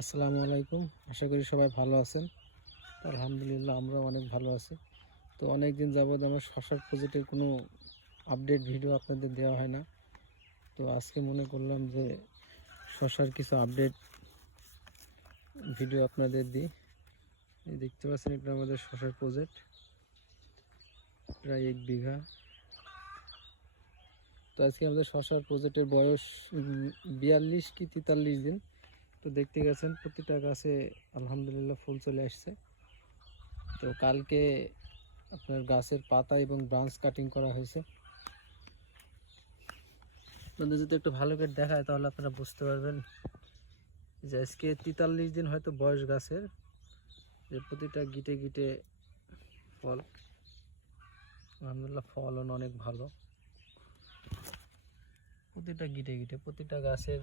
আসসালামু আলাইকুম। আশা করি সবাই ভালো আছেন। তো আলহামদুলিল্লাহ আমরাও অনেক ভালো আছি। তো অনেক দিন যাবৎ আমার শশার প্রজেক্টের কোনো আপডেট ভিডিও আপনাদের দেওয়া হয় না। তো আজকে মনে করলাম যে শশার কিছু আপডেট ভিডিও আপনাদের দিই। এই দেখতে পাচ্ছেন এটা আমাদের শশার প্রজেক্ট, প্রায় 1 বিঘা। তো আজকে আমাদের শশার প্রজেক্টের বয়স 42 কি 43 দিন। তো দেখতে গেছেন প্রতিটা গাছে আলহামদুলিল্লাহ ফুল চলে আসছে। তো কালকে আপনার গাছের পাতা এবং ব্রাঞ্চ কাটিং করা হয়েছে। আপনাদের যদি একটু ভালো করে দেখায় তাহলে আপনারা বুঝতে পারবেন যে আজকে 43 দিন হয়তো বয়স গাছের, যে প্রতিটা গিটে গিটে ফল। আলহামদুলিল্লাহ ফলন অনেক ভালো, প্রতিটা গিটে গিটে প্রতিটা গাছের